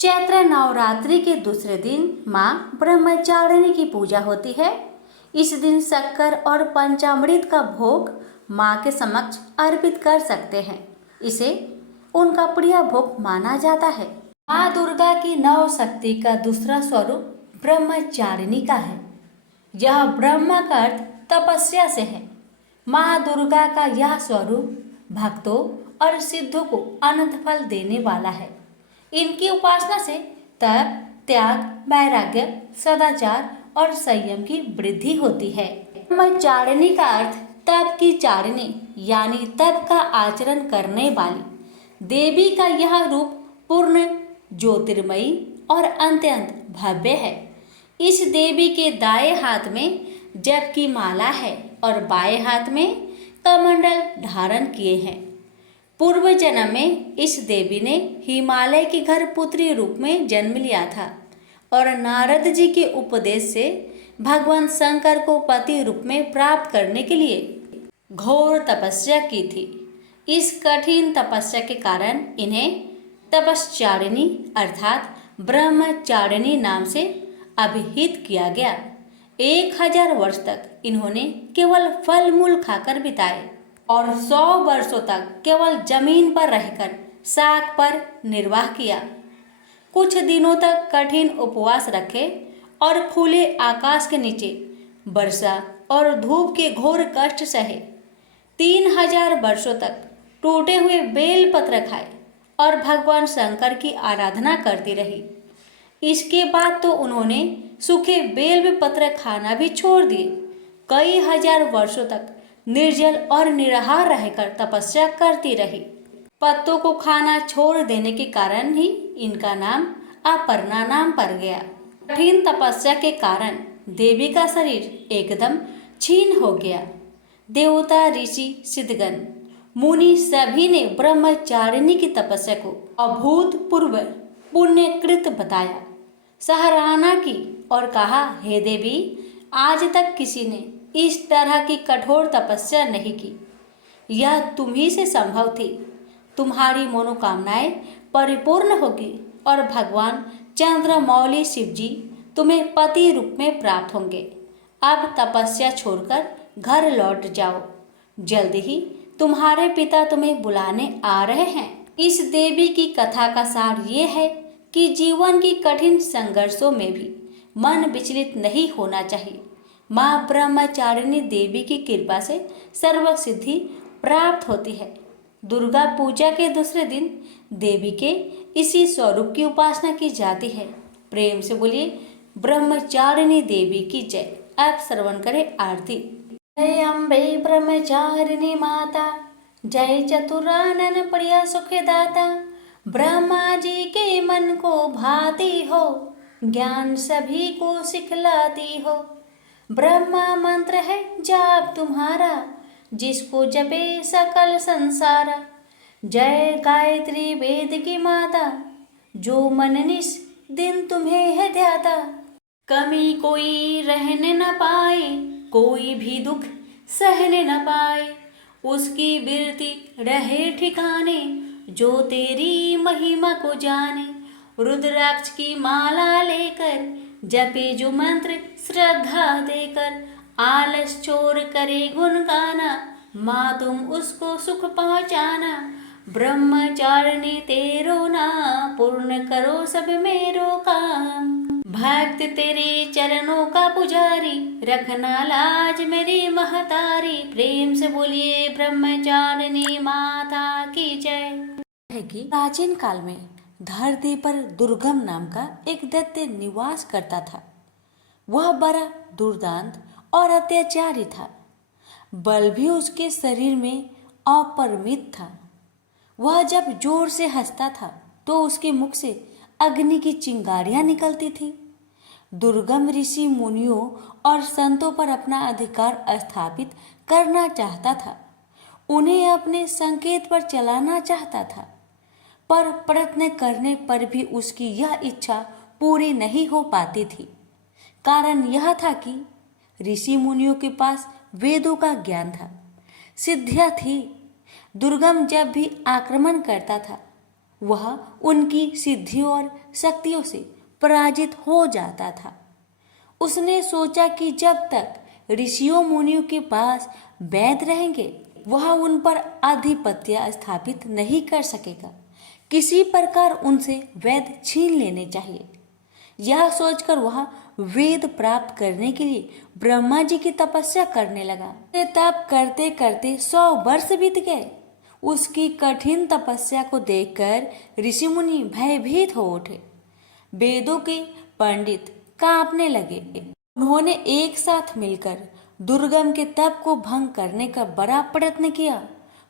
चैत्र नवरात्रि के दूसरे दिन माँ ब्रह्मचारिणी की पूजा होती है। इस दिन शक्कर और पंचामृत का भोग माँ के समक्ष अर्पित कर सकते हैं। इसे उनका प्रिय भोग माना जाता है। माँ दुर्गा की नव शक्ति का दूसरा स्वरूप ब्रह्मचारिणी का है। यह ब्रह्म का अर्थ तपस्या से है। माँ दुर्गा का यह स्वरूप भक्तों और सिद्धों को अनंत फल देने वाला है। इनकी उपासना से तप, त्याग, वैराग्य, सदाचार और संयम की वृद्धि होती है। ब्रह्मचारिणी का अर्थ तप की चारिणी यानी तप का आचरण करने वाली देवी का यह रूप पूर्ण ज्योतिर्मयी और अत्यंत भव्य है। इस देवी के दाएं हाथ में जप की माला है और बाएं हाथ में कमंडल धारण किए हैं। पूर्व जन्म में इस देवी ने हिमालय के घर पुत्री रूप में जन्म लिया था और नारद जी के उपदेश से भगवान शंकर को पति रूप में प्राप्त करने के लिए घोर तपस्या की थी। इस कठिन तपस्या के कारण इन्हें तपश्चारिणी अर्थात ब्रह्मचारिणी नाम से अभिहित किया गया। 1000 वर्ष तक इन्होंने केवल फल मूल खाकर बिताए और 100 वर्षों तक केवल जमीन पर रहकर साग पर निर्वाह किया। कुछ दिनों तक कठिन उपवास रखे और खुले आकाश के नीचे वर्षा और धूप के घोर कष्ट सहे। 3000 वर्षों तक टूटे हुए बेल पत्र खाए और भगवान शंकर की आराधना करती रही। इसके बाद तो उन्होंने सूखे बेल पत्र खाना भी छोड़ दिए। कई हजार वर्षों तक निर्जल और निराहार रहकर तपस्या करती रही। पत्तों को खाना छोड़ देने के कारण ही इनका नाम अपर्णा नाम पड़ गया। कठिन तपस्या के कारण देवी का शरीर एकदम क्षीण हो गया। देवता, ऋषि, सिद्धगण, मुनि सभी ने ब्रह्मचारिणी की तपस्या को अभूतपूर्व पुण्यकृत बताया, सराहना की और कहा, हे देवी, आज तक किसी ने इस तरह की कठोर तपस्या नहीं की। यह तुम्ही से संभव थी। तुम्हारी मनोकामनाएं परिपूर्ण होगी और भगवान चंद्रमौली शिव जी तुम्हें पति रूप में प्राप्त होंगे। अब तपस्या छोड़कर घर लौट जाओ। जल्द ही तुम्हारे पिता तुम्हें बुलाने आ रहे हैं। इस देवी की कथा का सार ये है कि जीवन की कठिन संघर्षों में भी मन विचलित नहीं होना चाहिए। माँ ब्रह्मचारिणी देवी की कृपा से सर्व सिद्धि प्राप्त होती है। दुर्गा पूजा के दूसरे दिन देवी के इसी स्वरूप की उपासना की जाती है। प्रेम से बोलिए ब्रह्मचारिणी देवी की जय। आप श्रवण करें आरती। जय अम्बे ब्रह्मचारिणी माता, जय चतुरानन प्रिय सुखदाता। ब्रह्मा जी के मन को भाती हो, ज्ञान सभी को सिखलाती हो। ब्रह्मा मंत्र है जाप तुम्हारा, जिसको जपे सकल संसारा। जय गायत्री वेद की माता, जो मन निस दिन तुम्हें है ध्याता। कमी कोई रहने न पाए, कोई भी दुख सहने न पाए। उसकी बिरती रहे ठिकाने, जो तेरी महिमा को जाने। रुद्राक्ष की माला लेकर जपे जो मंत्र श्रद्धा देकर। आलस छोड़ करे गुण गाना, माँ तुम उसको सुख पहुँचाना। ब्रह्मचारिणी तेरो नाम, पूर्ण करो सब मेरो काम। भक्त तेरे चरणों का पुजारी, रखना लाज मेरी महतारी। प्रेम से बोलिए ब्रह्मचारिणी माता की जय। है कि प्राचीन काल में धरती पर दुर्गम नाम का एक दैत्य निवास करता था। वह बड़ा दुर्दांत और अत्याचारी था। बल भी उसके शरीर में अपरिमित था। वह जब जोर से हंसता था तो उसके मुख से अग्नि की चिंगारियां निकलती थी। दुर्गम ऋषि मुनियों और संतों पर अपना अधिकार स्थापित करना चाहता था। उन्हें अपने संकेत पर चलाना चाहता था, पर प्रयत्न करने पर भी उसकी यह इच्छा पूरी नहीं हो पाती थी। कारण यह था कि ऋषि मुनियों के पास वेदों का ज्ञान था, सिद्धियां थी। दुर्गम जब भी आक्रमण करता था वह उनकी सिद्धियों और शक्तियों से पराजित हो जाता था। उसने सोचा कि जब तक ऋषियों मुनियों के पास वैद रहेंगे वह उन पर आधिपत्य स्थापित नहीं कर सकेगा। किसी प्रकार उनसे वैद छीन लेने चाहिए। यह सोचकर वह वेद प्राप्त करने के लिए ब्रह्मा जी की तपस्या करने लगा। तप करते करते 100 वर्ष बीत गए। उसकी कठिन तपस्या को देखकर ऋषि मुनि भयभीत हो उठे। वेदों के पंडित कांपने लगे। उन्होंने एक साथ मिलकर दुर्गम के तप को भंग करने का बड़ा प्रयत्न किया,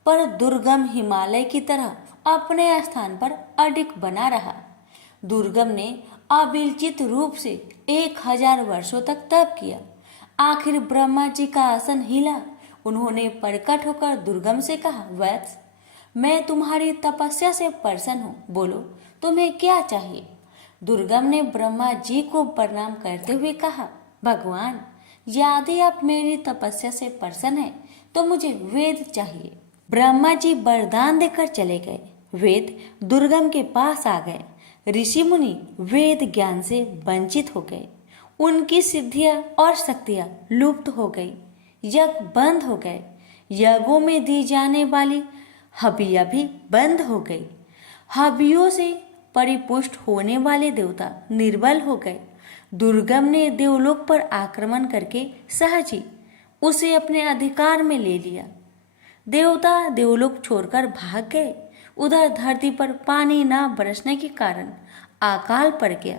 पर दुर्गम हिमालय की तरह अपने स्थान पर अडिग बना रहा। दुर्गम ने अविचलित रूप से 1000 वर्षों तक तप किया। आखिर ब्रह्मा जी का आसन हिला। उन्होंने प्रकट होकर दुर्गम से कहा, वत्स, मैं तुम्हारी तपस्या से प्रसन्न हूँ, बोलो तुम्हें क्या चाहिए। दुर्गम ने ब्रह्मा जी को प्रणाम करते हुए कहा, भगवान, यदि आप मेरी तपस्या से प्रसन्न हैं तो मुझे वेद चाहिए। ब्रह्मा जी वरदान देकर चले गए। वेद दुर्गम के पास आ गए। ऋषि मुनि वेद ज्ञान से वंचित हो गए। उनकी सिद्धियां और शक्तियां लुप्त हो गई। यज्ञ बंद हो गए। यज्ञों में दी जाने वाली हवियां भी बंद हो गई। हवियों से परिपुष्ट होने वाले देवता निर्बल हो गए। दुर्गम ने देवलोक पर आक्रमण करके सहज ही उसे अपने अधिकार में ले लिया। देवता देवलोक छोड़कर भाग गए। उधर धरती पर पानी न बरसने के कारण अकाल पड़ गया।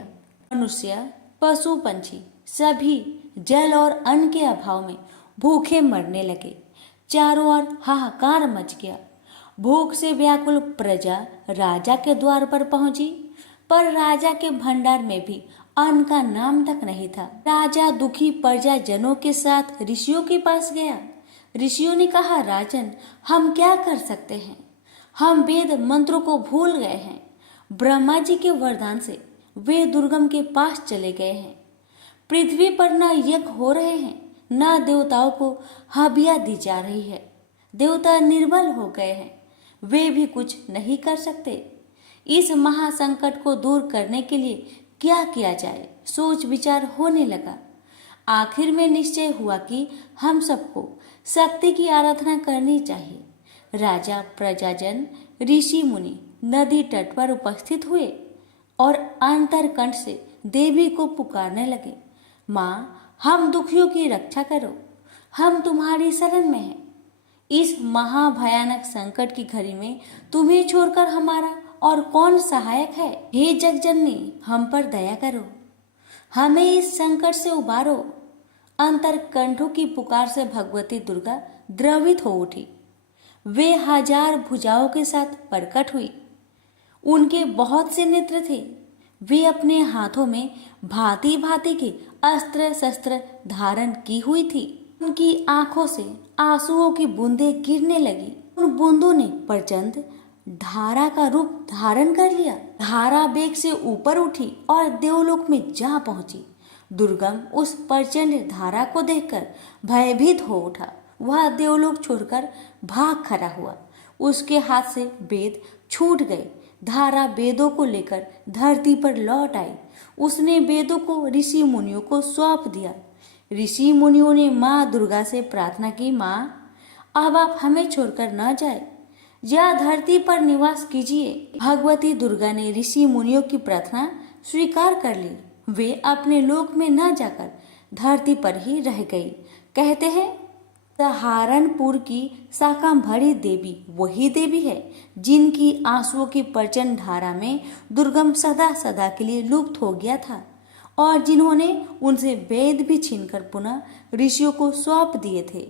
मनुष्य, पशु, पंछी सभी जल और अन्न के अभाव में भूखे मरने लगे। चारों ओर हाहाकार मच गया। भूख से व्याकुल प्रजा राजा के द्वार पर पहुंची, पर राजा के भंडार में भी अन्न का नाम तक नहीं था। राजा दुखी प्रजाजनों के साथ ऋषियों के पास गया। ऋषियों ने कहा, राजन, हम क्या कर सकते हैं? हम वेद मंत्रों को भूल गए हैं। ब्रह्मा जी के वरदान से वे दुर्गम के पास चले गए हैं। पृथ्वी पर न यज्ञ हो रहे हैं, न देवताओं को हवियां दी जा रही है। देवता निर्बल हो गए हैं। वे भी कुछ नहीं कर सकते। इस महासंकट को दूर करने के लिए क्या किया जाए, सोच विचार होने लगा। आखिर में निश्चय हुआ कि हम सबको शक्ति की आराधना करनी चाहिए। राजा, प्रजाजन, ऋषि मुनि नदी तट पर उपस्थित हुए और अंतरकंठ से देवी को पुकारने लगे, माँ, हम दुखियों की रक्षा करो, हम तुम्हारी शरण में हैं। इस महाभयानक संकट की घड़ी में तुम्हें छोड़कर हमारा और कौन सहायक है? हे जगजननी, हम पर दया करो, हमें इस संकट से उबारो। अंतरकंठों की पुकार से भगवती दुर्गा द्रवित हो उठी। वे 1000 भुजाओं के साथ प्रकट हुई। उनके बहुत से नेत्र थे। वे अपने हाथों में भांति भांति के अस्त्र शस्त्र धारण की हुई थी। उनकी आंखों से आंसुओं की बूंदें गिरने लगी। उन बूंदों ने प्रचंड धारा का रूप धारण कर लिया। धारा वेग से ऊपर उठी और देवलोक में जा पहुंची। दुर्गम उस प्रचंड धारा को देखकर भयभीत हो उठा। वह देवलोक छोड़कर भाग खड़ा हुआ। उसके हाथ से वेद छूट गए। धारा वेदों को लेकर धरती पर लौट आई। उसने वेदों को ऋषि मुनियों को सौंप दिया। ऋषि मुनियों ने माँ दुर्गा से प्रार्थना की, माँ, अब आप हमें छोड़कर न जाए, या धरती पर निवास कीजिए। भगवती दुर्गा ने ऋषि मुनियों की प्रार्थना स्वीकार कर ली। वे अपने लोक में न जाकर धरती पर ही रह गई। कहते हैं, सहारनपुर की शाकंभरी देवी वही देवी है जिनकी आंसुओं की प्रचंड धारा में दुर्गम सदा सदा के लिए लुप्त हो गया था और जिन्होंने उनसे वेद भी छीनकर पुनः ऋषियों को सौंप दिए थे।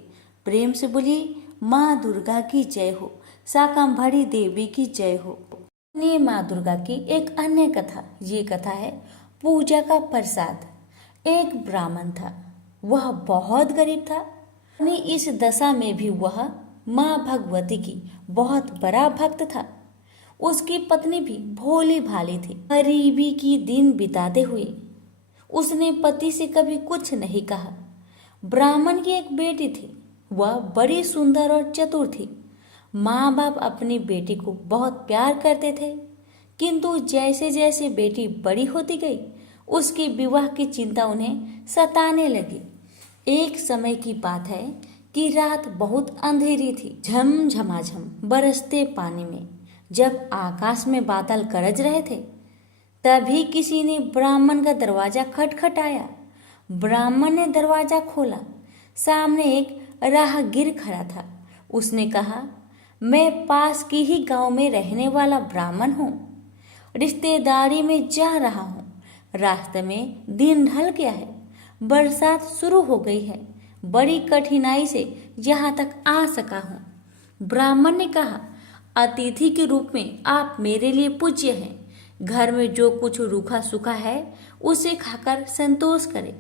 प्रेम से बोलिए, माँ दुर्गा की जय हो, शाकंभरी देवी की जय हो। ये माँ दुर्गा की एक अन्य कथा, ये कथा है पूजा का प्रसाद। एक ब्राह्मण था, वह बहुत गरीब था। इस दशा में भी वह माँ भगवती की बहुत बड़ा भक्त था। उसकी पत्नी भी भोली भाली थी। गरीबी की दिन बिताते हुए उसने पति से कभी कुछ नहीं कहा। ब्राह्मण की एक बेटी थी, वह बड़ी सुंदर और चतुर थी। माँ बाप अपनी बेटी को बहुत प्यार करते थे। किंतु जैसे जैसे बेटी बड़ी होती गई उसके विवाह की चिंता उन्हें सताने लगी। एक समय की बात है कि रात बहुत अंधेरी थी। झमझमाझम बरसते पानी में जब आकाश में बादल गरज रहे थे, तभी किसी ने ब्राह्मण का दरवाजा खटखटाया। ब्राह्मण ने दरवाजा खोला। सामने एक राहगीर खड़ा था। उसने कहा, मैं पास की ही गांव में रहने वाला ब्राह्मण हूँ, रिश्तेदारी में जा रहा हूँ। रास्ते में दिन ढल गया है, बरसात शुरू हो गई है, बड़ी कठिनाई से यहाँ तक आ सका हूँ। ब्राह्मण ने कहा, अतिथि के रूप में आप मेरे लिए पूज्य हैं। घर में जो कुछ रूखा सूखा है उसे खाकर संतोष करें।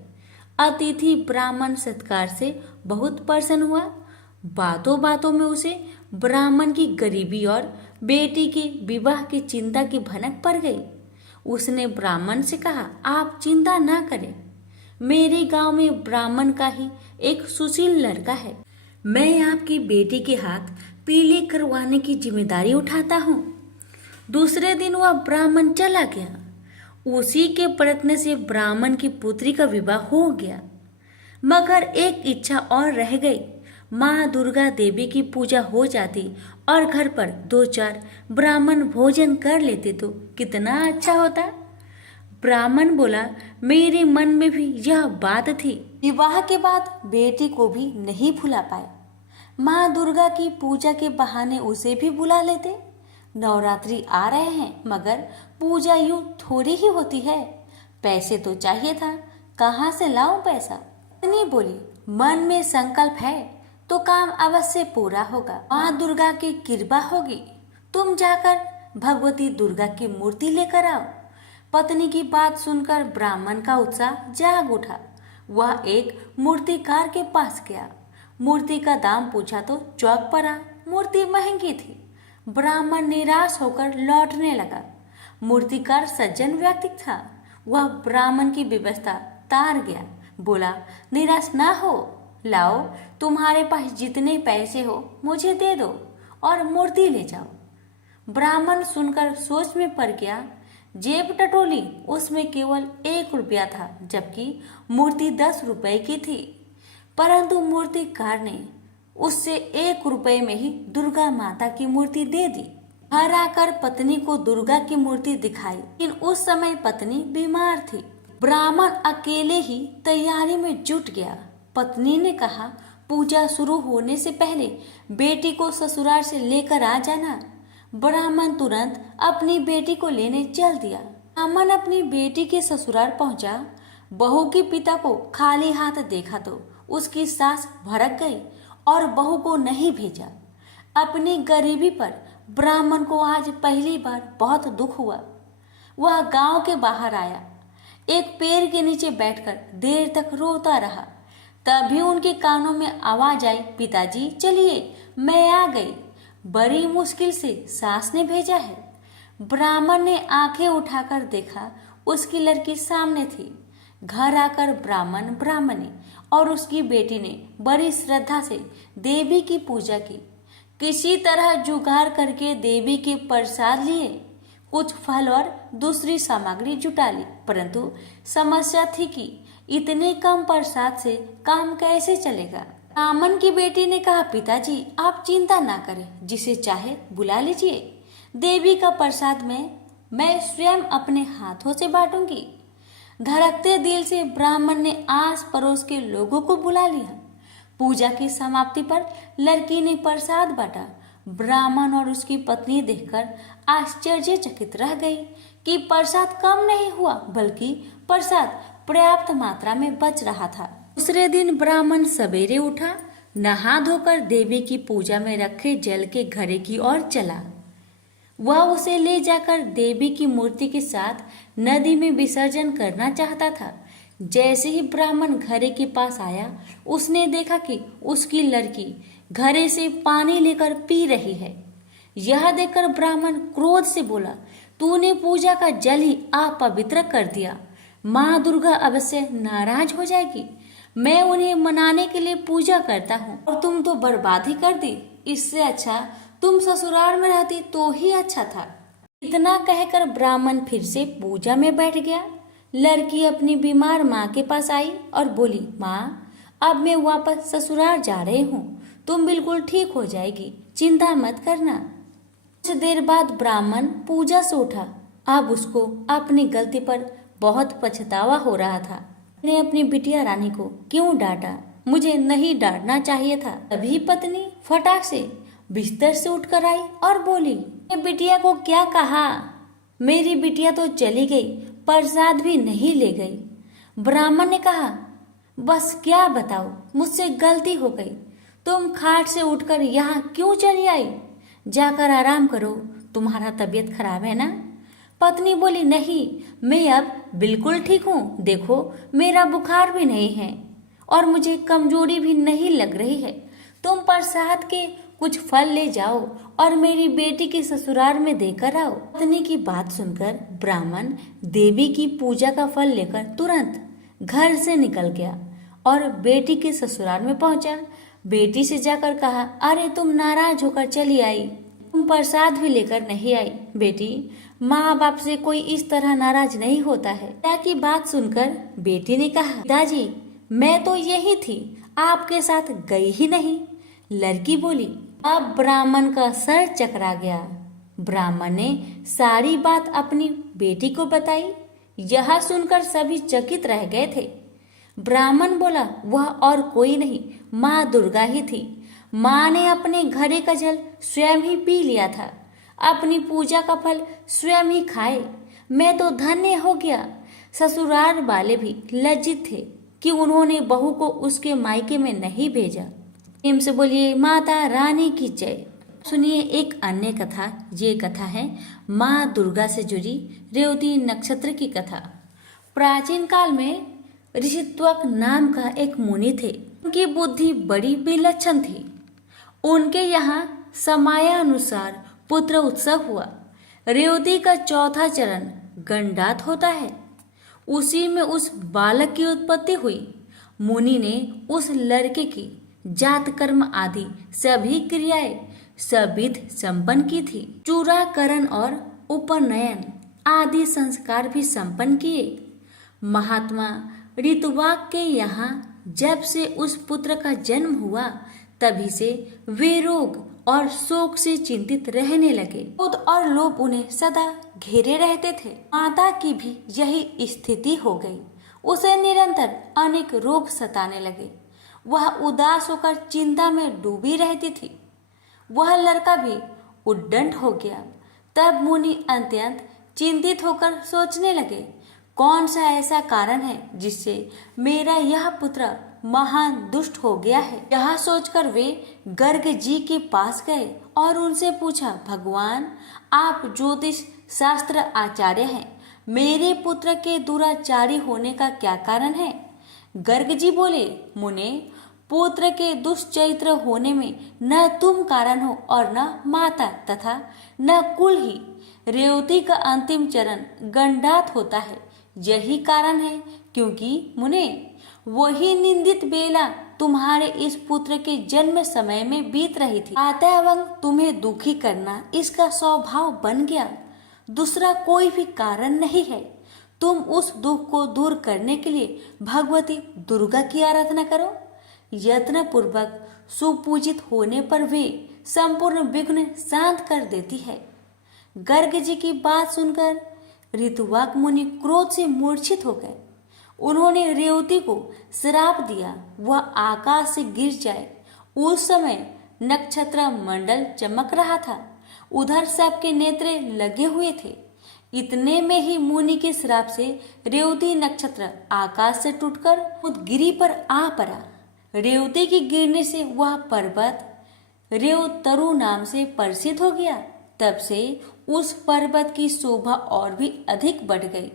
अतिथि ब्राह्मण सत्कार से बहुत प्रसन्न हुआ। बातों बातों में उसे ब्राह्मण की गरीबी और बेटी के विवाह की चिंता की भनक पड़ गई। उसने ब्राह्मण से कहा, आप चिंता ना करें, मेरे गांव में ब्राह्मण का ही एक सुशील लड़का है। मैं आपकी बेटी के हाथ पीले करवाने की जिम्मेदारी उठाता हूँ। दूसरे दिन वह ब्राह्मण चला गया। उसी के प्रयत्न से ब्राह्मण की पुत्री का विवाह हो गया। मगर एक इच्छा और रह गई। माँ दुर्गा देवी की पूजा हो जाती और घर पर 2-4 ब्राह्मण भोजन कर लेते तो कितना अच्छा होता। ब्राह्मण बोला, मेरे मन में भी यह बात थी। विवाह के बाद बेटी को भी नहीं भुला पाए। माँ दुर्गा की पूजा के बहाने उसे भी बुला लेते। नवरात्रि आ रहे हैं, मगर पूजा यूं थोड़ी ही होती है। पैसे तो चाहिए था, कहाँ से लाऊं पैसा? पत्नी बोली, मन में संकल्प है तो काम अवश्य पूरा होगा। माँ दुर्गा की कृपा होगी। तुम जाकर भगवती दुर्गा की मूर्ति लेकर आओ। पत्नी की बात सुनकर ब्राह्मण का उत्साह जाग उठा। वह एक मूर्तिकार के पास गया। मूर्ति का दाम पूछा तो चौंक पड़ा। मूर्ति महंगी थी। ब्राह्मण निराश होकर लौटने लगा। मूर्तिकार सज्जन व्यक्ति था। वह ब्राह्मण की व्यवस्था तार गया। बोला, निराश ना हो, लाओ, तुम्हारे पास जितने पैसे हो मुझे दे दो और मूर्ति ले जाओ। ब्राह्मण सुनकर सोच में पड़ गया। जेब टटोली, उसमें केवल 1 रुपया था, जबकि मूर्ति 10 रुपए की थी। परंतु मूर्तिकार ने उससे 1 रुपए में ही दुर्गा माता की मूर्ति दे दी। घर आकर पत्नी को दुर्गा की मूर्ति दिखाई, लेकिन उस समय पत्नी बीमार थी। ब्राह्मण अकेले ही तैयारी में जुट गया। पत्नी ने कहा, पूजा शुरू होने से पहले बेटी को ससुराल से लेकर आ जाना। ब्राह्मण तुरंत अपनी बेटी को लेने चल दिया। ब्राह्मण अपनी बेटी के ससुराल पहुंचा। बहू के पिता को खाली हाथ देखा तो उसकी सास भड़क गई और बहू को नहीं भेजा। अपनी गरीबी पर ब्राह्मण को आज पहली बार बहुत दुख हुआ। वह गांव के बाहर आया। एक पेड़ के नीचे बैठकर देर तक रोता रहा। तभी उनके कानों में आवाज आई, पिताजी चलिए, मैं आ गई। बड़ी मुश्किल से सास ने भेजा है। ब्राह्मण ने आंखें उठाकर देखा, उसकी लड़की सामने थी। घर आकर ब्राह्मण, ब्राह्मणी और उसकी बेटी ने बड़ी श्रद्धा से देवी की पूजा की। किसी तरह जुगाड़ करके देवी के प्रसाद लिए, कुछ फल और दूसरी सामग्री जुटा ली। परंतु समस्या थी कि इतने कम प्रसाद से काम कैसे चलेगा। ब्राह्मण की बेटी ने कहा, पिताजी आप चिंता ना करें, जिसे चाहे बुला लीजिए। देवी का प्रसाद मैं स्वयं अपने हाथों से बांटूंगी। धड़कते दिल से ब्राह्मण ने आस पड़ोस के लोगों को बुला लिया। पूजा की समाप्ति पर लड़की ने प्रसाद बांटा। ब्राह्मण और उसकी पत्नी देखकर आश्चर्यचकित रह गई कि प्रसाद कम नहीं हुआ, बल्कि प्रसाद पर्याप्त मात्रा में बच रहा था। दूसरे दिन ब्राह्मण सवेरे उठा, नहा धोकर देवी की पूजा में रखे जल के घड़े की ओर चला। वह उसे ले जाकर देवी की मूर्ति के साथ नदी में विसर्जन करना चाहता था। जैसे ही ब्राह्मण घड़े के पास आया, उसने देखा कि उसकी लड़की घड़े से पानी लेकर पी रही है। यह देखकर ब्राह्मण क्रोध से बोला, तूने पूजा का जल ही अपवित्र कर दिया। माँ दुर्गा अवश्य नाराज हो जाएगी। मैं उन्हें मनाने के लिए पूजा करता हूँ और तुम तो बर्बाद ही कर दी। इससे अच्छा तुम ससुराल में रहती तो ही अच्छा था। इतना कहकर ब्राह्मण फिर से पूजा में बैठ गया। लड़की अपनी बीमार माँ के पास आई और बोली, माँ, अब मैं वापस ससुराल जा रही हूँ, तुम बिल्कुल ठीक हो जाएगी, चिंता मत करना। कुछ देर बाद ब्राह्मण पूजा से उठा। अब उसको अपनी गलती पर बहुत पछतावा हो रहा था। ने अपनी बिटिया रानी को क्यों डांटा, मुझे नहीं डांटना चाहिए था। तभी पत्नी फटाक से बिस्तर से उठकर आई और बोली, बिटिया को क्या कहा? मेरी बिटिया तो चली गई, प्रसाद भी नहीं ले गई। ब्राह्मण ने कहा, बस क्या बताओ, मुझसे गलती हो गई। तुम खाट से उठकर यहाँ क्यों चली आई? जाकर आराम करो, तुम्हारा तबीयत खराब है ना? पत्नी बोली, नहीं, मैं अब बिल्कुल ठीक हूँ। देखो, मेरा बुखार भी नहीं है और मुझे कमजोरी भी नहीं लग रही है। तुम प्रसाद के कुछ फल ले जाओ और मेरी बेटी के ससुराल में देकर आओ। पत्नी की बात सुनकर ब्राह्मण देवी की पूजा का फल लेकर तुरंत घर से निकल गया और बेटी के ससुराल में पहुंचा। बेटी से जाकर कहा, अरे तुम नाराज होकर चली आई, तुम प्रसाद भी लेकर नहीं आई। बेटी, माँ बाप से कोई इस तरह नाराज नहीं होता है। पिता की बात सुनकर बेटी ने कहा, पिताजी, मैं तो यही थी, आपके साथ गई ही नहीं। लड़की बोली। अब ब्राह्मण का सर चकरा गया। ब्राह्मण ने सारी बात अपनी बेटी को बताई। यह सुनकर सभी चकित रह गए थे। ब्राह्मण बोला, वह और कोई नहीं, माँ दुर्गा ही थी। माँ ने अपने घड़े का जल स्वयं ही पी लिया था, अपनी पूजा का फल स्वयं ही खाए। मैं तो धन्य हो गया। ससुराल वाले भी लज्जित थे कि उन्होंने बहू को उसके मायके में नहीं भेजा। प्रेम से बोलिए माता रानी की जय। सुनिए एक अन्य कथा। ये कथा है माँ दुर्गा से जुड़ी रेवती नक्षत्र की कथा। प्राचीन काल में ऋषित्वक नाम का एक मुनि थे। उनकी बुद्धि बड़ी विलक्षण थी। उनके यहाँ समयानुसार पुत्र उत्सव हुआ। रेवती का चौथा चरण गंडात होता है, उसी में उस बालक की उत्पत्ति हुई। मुनि ने उस लड़के की जात कर्म आदि सभी क्रियाएं सविध संपन्न की थी। चूड़ाकरण और उपनयन आदि संस्कार भी संपन्न किए। महात्मा ऋतुवाक के यहाँ जब से उस पुत्र का जन्म हुआ, तभी से वे रोग और शोक से चिंतित रहने लगे। क्रोध और लोभ उन्हें सदा घेरे रहते थे। माता की भी यही स्थिति हो गई। उसे निरंतर अनेक रोग सताने लगे। वह उदास होकर चिंता में डूबी रहती थी। वह लड़का भी उद्दंड हो गया। तब मुनि अत्यंत चिंतित होकर सोचने लगे, कौन सा ऐसा कारण है जिससे मेरा यह पुत्र महान दुष्ट हो गया है। यह सोचकर वे गर्ग जी के पास गए और उनसे पूछा, भगवान, आप ज्योतिष शास्त्र आचार्य हैं, मेरे पुत्र के दुराचारी होने का क्या कारण है? गर्ग जी बोले, मुने, पुत्र के दुष्चरित्र होने में न तुम कारण हो और न माता तथा न कुल ही। रेवती का अंतिम चरण गंडात होता है, यही कारण है। क्योंकि मुने, वही निंदित बेला तुम्हारे इस पुत्र के जन्म समय में बीत रही थी। अतएव तुम्हें दुखी करना इसका स्वभाव बन गया, दूसरा कोई भी कारण नहीं है। तुम उस दुख को दूर करने के लिए भगवती दुर्गा की आराधना करो। यत्न पूर्वक सुपूजित होने पर वे संपूर्ण विघ्न शांत कर देती है। गर्ग जी की बात सुनकर ऋतुवाक मुनि क्रोध से मूर्छित हो गए। उन्होंने रेवती को श्राप दिया, वह आकाश से गिर जाए। उस समय नक्षत्र मंडल चमक रहा था, उधर सबके नेत्र लगे हुए थे। इतने में ही मुनि के श्राप से रेवती नक्षत्र आकाश से टूटकर उदगिरी पर आ पड़ा। रेवती के गिरने से वह पर्वत रेवतरु नाम से प्रसिद्ध हो गया। तब से उस पर्वत की शोभा और भी अधिक बढ़ गई।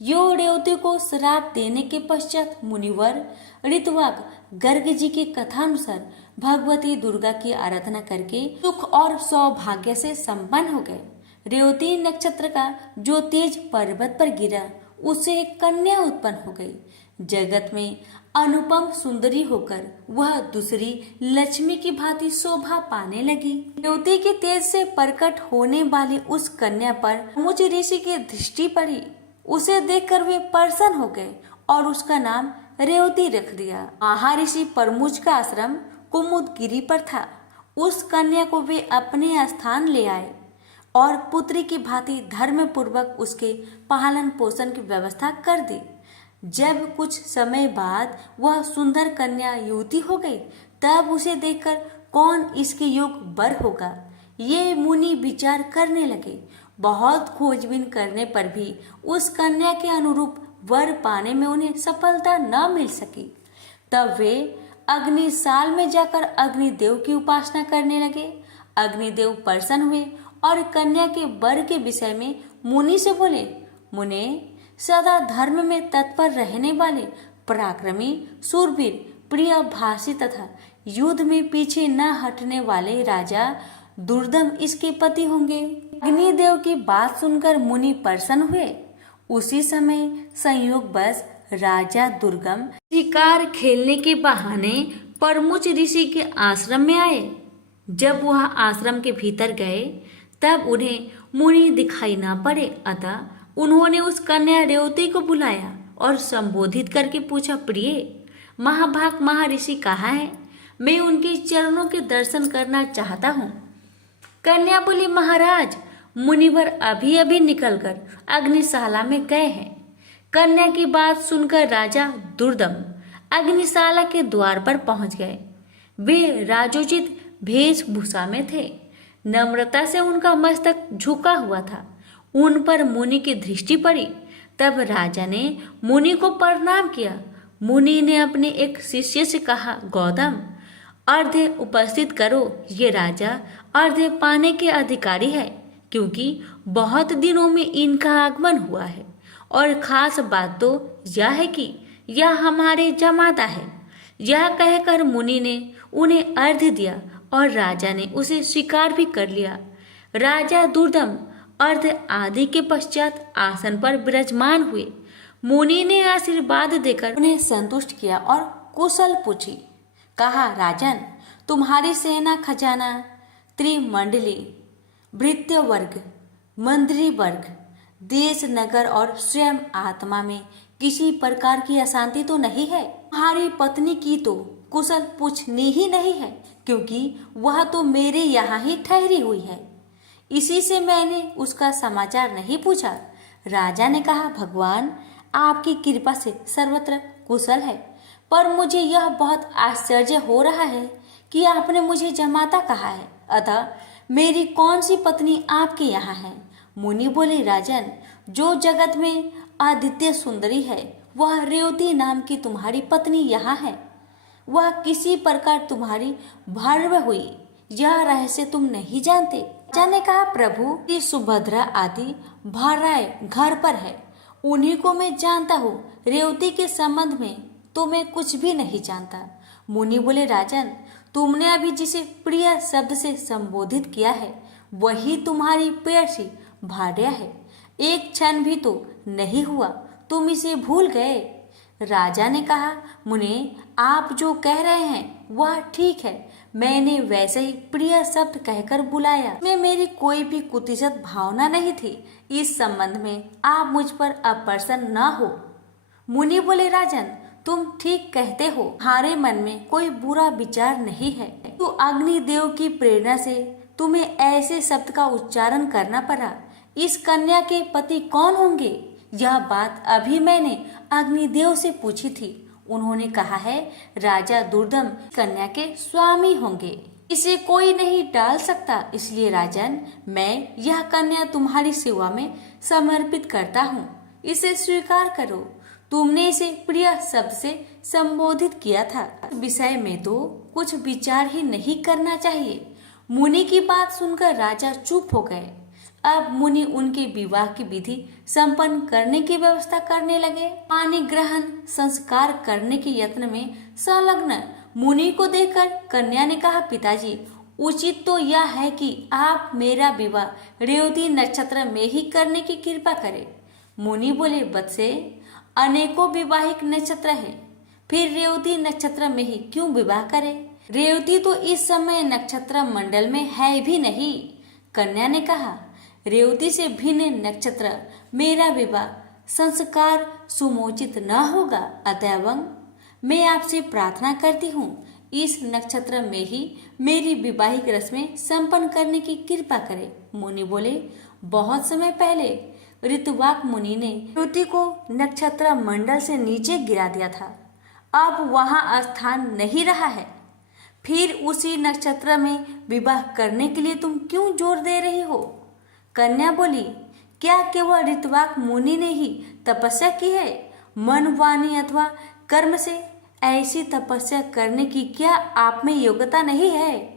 यो रेवती को श्राप देने के पश्चात मुनिवर ऋतुवाक गर्ग जी के कथानुसार भगवती दुर्गा की आराधना करके सुख और सौभाग्य से संपन्न हो गए। रेवती नक्षत्र का जो तेज पर्वत पर गिरा, उससे एक कन्या उत्पन्न हो गई, जगत में अनुपम सुंदरी होकर वह दूसरी लक्ष्मी की भांति शोभा पाने लगी। रेवती के तेज से प्रकट होने वाली उस कन्या पर मुझ ऋषि की दृष्टि पड़ी। उसे देखकर वे प्रसन्न हो गए और उसका नाम रेवती रख दिया। महर्षि परमुज का आश्रम कुमुदगिरी पर था। उस कन्या को वे अपने स्थान ले आए और पुत्री की भांति धर्म पूर्वक उसके पालन पोषण की व्यवस्था कर दी। जब कुछ समय बाद वह सुंदर कन्या युवती हो गई, तब उसे देखकर कौन इसके योग्य वर होगा, ये मुनि विचार करने लगे। बहुत खोजबीन करने पर भी उस कन्या के अनुरूप वर पाने में उन्हें सफलता न मिल सकी। तब वे अग्निसाल में जाकर अग्निदेव की उपासना करने लगे। अग्निदेव प्रसन्न हुए और कन्या के वर के विषय में मुनि से बोले, मुने, सदा धर्म में तत्पर रहने वाले पराक्रमी शूरवीर प्रिय भाषी तथा युद्ध में पीछे न हटने वाले राजा दुर्दम इसके पति होंगे। अग्निदेव की बात सुनकर मुनि प्रसन्न हुए। उसी समय संयोगवश राजा दुर्गम शिकार खेलने के बहाने परमुच ऋषि के आश्रम में आए। जब वह आश्रम के भीतर गए तब उन्हें मुनि दिखाई ना पड़े, अतः उन्होंने उस कन्या रेवती को बुलाया और संबोधित करके पूछा, प्रिय, महाभाग महर्षि कहाँ है? मैं उनके चरणों के दर्शन करना चाहता हूँ। कन्या बोली, महाराज, मुनिवर अभी अभी निकलकर अग्निशाला में गए हैं। कन्या की बात सुनकर राजा दुर्दम अग्निशाला के द्वार पर पहुंच गए। वे राजोचित वेशभूषा में थे। नम्रता से उनका मस्तक झुका हुआ था। उन पर मुनि की दृष्टि पड़ी। तब राजा ने मुनि को प्रणाम किया। मुनि ने अपने एक शिष्य से कहा, गौतम, अर्घ्य उपस्थित करो। ये राजा अर्घ्य पाने के अधिकारी है, क्योंकि बहुत दिनों में इनका आगमन हुआ है। और खास बात तो यह है कि यह हमारे जमाता है। यह कहकर मुनि ने उन्हें अर्घ्य दिया और राजा ने उसे स्वीकार भी कर लिया। राजा दुर्दम अर्घ्य आदि के पश्चात आसन पर विराजमान हुए। मुनि ने आशीर्वाद देकर उन्हें संतुष्ट किया और कुशल पूछी। कहा, राजन, तुम्हारी सेना खजाना, त्रिमंडली, भृत्य वर्ग, मंत्री वर्ग, देश नगर और स्वयं आत्मा में किसी प्रकार की अशांति तो नहीं है। तुम्हारी पत्नी की तो कुशल पूछनी ही नहीं है, क्योंकि वह तो मेरे यहाँ ही ठहरी हुई है। इसी से मैंने उसका समाचार नहीं पूछा। राजा ने कहा, भगवान, आपकी कृपा से सर्वत्र कुशल है, पर मुझे यह बहुत आश्चर्य हो रहा है कि आपने मुझे जमाता कहा है, अतः मेरी कौन सी पत्नी आपके यहाँ है? मुनि बोले, राजन, जो जगत में आदित्य सुंदरी है वह रेवती नाम की तुम्हारी पत्नी यहाँ है। वह किसी प्रकार तुम्हारी भर्व हुई, यह रहस्य तुम नहीं जानते। राजा ने कहा, प्रभु, की सुभद्रा आदि भार्याएं घर पर है, उन्हीं को मैं जानता हूँ। रेवती के संबंध में तो मैं कुछ भी नहीं जानता। मुनि बोले, राजन, तुमने अभी जिसे प्रिय शब्द से संबोधित किया है वही तुम्हारी प्रेयसी भार्या है। एक क्षण भी तो नहीं हुआ तुम इसे भूल गए। राजा ने कहा, मुने, आप जो कह रहे हैं वह ठीक है। मैंने वैसे ही प्रिय शब्द कहकर बुलाया। में मेरी कोई भी कुतिसित भावना नहीं थी। इस संबंध में आप मुझ पर अप्रसन्न न हो। मुनि बोले, राजन, तुम ठीक कहते हो। तुम्हारे मन में कोई बुरा विचार नहीं है। तो अग्निदेव की प्रेरणा से तुम्हें ऐसे शब्द का उच्चारण करना पड़ा। इस कन्या के पति कौन होंगे? यह बात अभी मैंने अग्निदेव से पूछी थी। उन्होंने कहा है, राजा दुर्दम कन्या के स्वामी होंगे। इसे कोई नहीं टाल सकता। इसलिए राजन, मैं यह कन्या तुम्हारी सेवा में समर्पित करता हूँ। इसे स्वीकार करो। तुमने इसे प्रिय शब्द से संबोधित किया था। विषय में तो कुछ विचार ही नहीं करना चाहिए। मुनि की बात सुनकर राजा चुप हो गए। अब मुनि उनके विवाह की विधि संपन्न करने की व्यवस्था करने लगे। पानी ग्रहण संस्कार करने के यत्न में संलग्न मुनि को देखकर कन्या ने कहा, पिताजी, उचित तो यह है कि आप मेरा विवाह रेवती नक्षत्र में ही करने की कृपा करें। मुनि बोले, बत्से, अनेकों विवाहिक नक्षत्र हैं, फिर रेवती नक्षत्र में ही क्यों विवाह करें? रेवती तो इस समय नक्षत्र मंडल में है भी नहीं। कन्या ने कहा, रेवती से भिन्न नक्षत्र मेरा विवाह संस्कार सुमोचित न होगा, अतएव मैं आपसे प्रार्थना करती हूँ इस नक्षत्र में ही मेरी विवाहिक रस्में संपन्न करने की कृपा करें। मुनि बोले, बहुत समय पहले ऋतुवाक मुनि ने रेवती को नक्षत्र मंडल से नीचे गिरा दिया था, अब वहां स्थान नहीं रहा है, फिर उसी नक्षत्र में विवाह करने के लिए तुम क्यों जोर दे रही हो? कन्या बोली, क्या केवल ऋतुवाक मुनि ने ही तपस्या की है? मन, वाणी अथवा कर्म से ऐसी तपस्या करने की क्या आप में योग्यता नहीं है?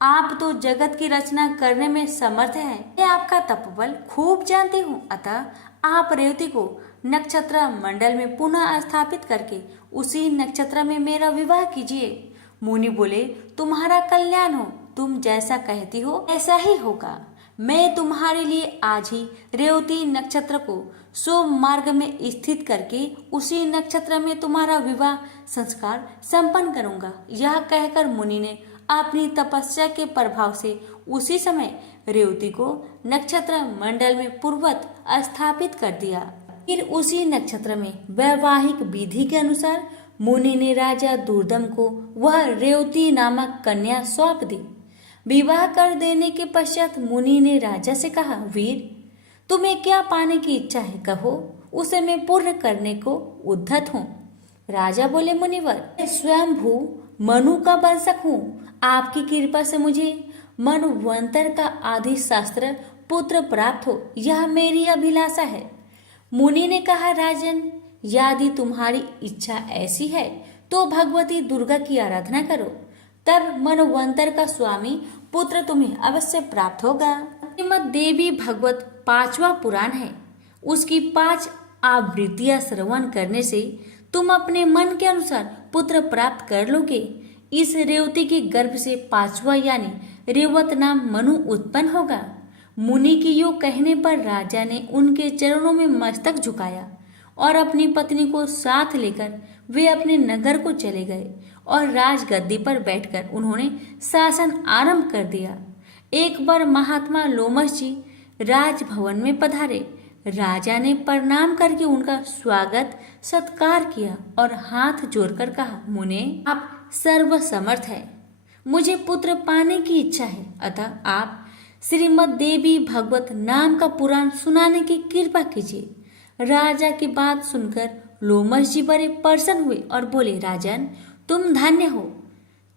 आप तो जगत की रचना करने में समर्थ हैं। मैं आपका तपबल खूब जानती हूँ, अतः आप रेवती को नक्षत्र मंडल में पुनः स्थापित करके उसी नक्षत्र में मेरा विवाह कीजिए। मुनि बोले, तुम्हारा कल्याण हो, तुम जैसा कहती हो ऐसा ही होगा। मैं तुम्हारे लिए आज ही रेवती नक्षत्र को शुभ मार्ग में स्थित करके उसी नक्षत्र में तुम्हारा विवाह संस्कार संपन्न करूंगा। यह कहकर मुनि ने अपनी तपस्या के प्रभाव से उसी समय रेवती को नक्षत्र मंडल में पूर्ववत स्थापित कर दिया। फिर उसी नक्षत्र में वैवाहिक विधि के अनुसार मुनि ने राजा दुर्दम को वह रेवती नामक कन्या सौंप दी। विवाह कर देने के पश्चात मुनि ने राजा से कहा, वीर, तुम्हें क्या पाने की इच्छा है, कहो, उसे मैं पूर्ण करने को उद्धत हूँ। राजा बोले, मुनिवर, मैं स्वयं भू मनु का वंशक हूँ, आपकी कृपा से मुझे मनवंतर का आदि शास्त्र पुत्र प्राप्त हो, यह मेरी अभिलाषा है। मुनि ने कहा, राजन, यदि तुम्हारी इच्छा ऐसी है तो भगवती दुर्गा की आराधना करो, तब मनवंतर का स्वामी पुत्र तुम्हें अवश्य प्राप्त होगा। श्रीमद् देवी भागवत 5वां पुराण है, उसकी 5 आवृत्तियां श्रवण करने से तुम अपने मन के अनुसार पुत्र प्राप्त कर लोगे। इस रेवती के गर्भ से 5वां यानी रेवत नाम मनु उत्पन्न होगा। मुनि की यो कहने पर राजा ने उनके चरणों में मस्तक झुकाया और अपनी पत्नी को साथ लेकर वे अपने नगर को चले गए और राजगद्दी पर बैठकर उन्होंने शासन आरंभ कर दिया। एक बार महात्मा लोमश जी राजभवन में पधारे। राजा ने प्रणाम करके उनका स्वागत सत्कार किया और हाथ जोड़कर कहा, मुने, आप सर्वसमर्थ है, मुझे पुत्र पाने की इच्छा है, अतः आप श्रीमद् देवी भागवत नाम का पुराण सुनाने की कृपा कीजिए। राजा की बात सुनकर लोमश जी बड़े प्रसन्न हुए और बोले, राजन, तुम धन्य हो,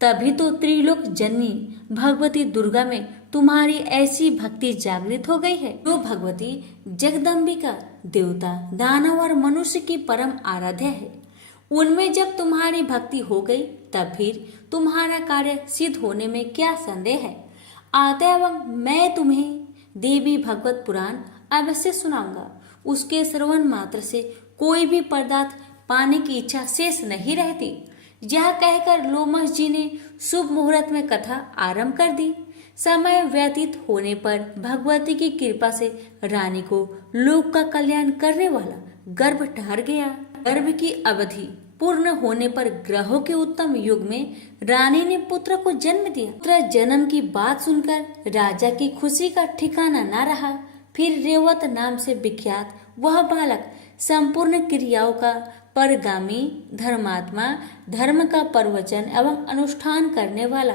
तभी तो त्रिलोक जननी भगवती दुर्गा में तुम्हारी ऐसी भक्ति जागृत हो गई है, जो भगवती जगदम्बिका देवता, दानव और मनुष्य की परम आराध्य है। उनमें जब तुम्हारी भक्ति हो गई तब फिर तुम्हारा कार्य सिद्ध होने में क्या संदेह है। अतएव मैं तुम्हें देवी भगवत पुराण अवश्य सुनाऊंगा। उसके श्रवण मात्र से कोई भी पदार्थ पाने की इच्छा शेष नहीं रहती। यह कहकर लोमश जी ने शुभ मुहूर्त में कथा आरंभ कर दी। समय व्यतीत होने पर भगवती की कृपा से रानी को लोक का कल्याण करने वाला गर्भ ठहर गया। गर्भ की अवधि पूर्ण होने पर ग्रहों के उत्तम युग में रानी ने पुत्र को जन्म दिया। पुत्र जन्म की बात सुनकर राजा की खुशी का ठिकाना न रहा। फिर रेवत नाम से विख्यात वह बालक संपूर्ण क्रियाओं का परगामी, धर्मात्मा, धर्म का प्रवचन एवं अनुष्ठान करने वाला,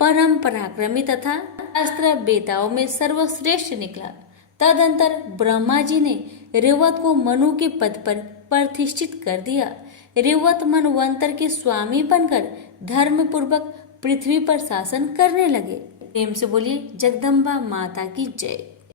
परम पराक्रमी तथा अस्त्र बेताओं में सर्वश्रेष्ठ निकला। तदंतर ब्रह्मा जी ने रेवत को मनु के पद पर प्रतिष्ठित कर दिया। रेवत मनवंतर के स्वामी बनकर धर्म पूर्वक पृथ्वी पर शासन करने लगे। प्रेम से बोलिए जगदम्बा माता की जय।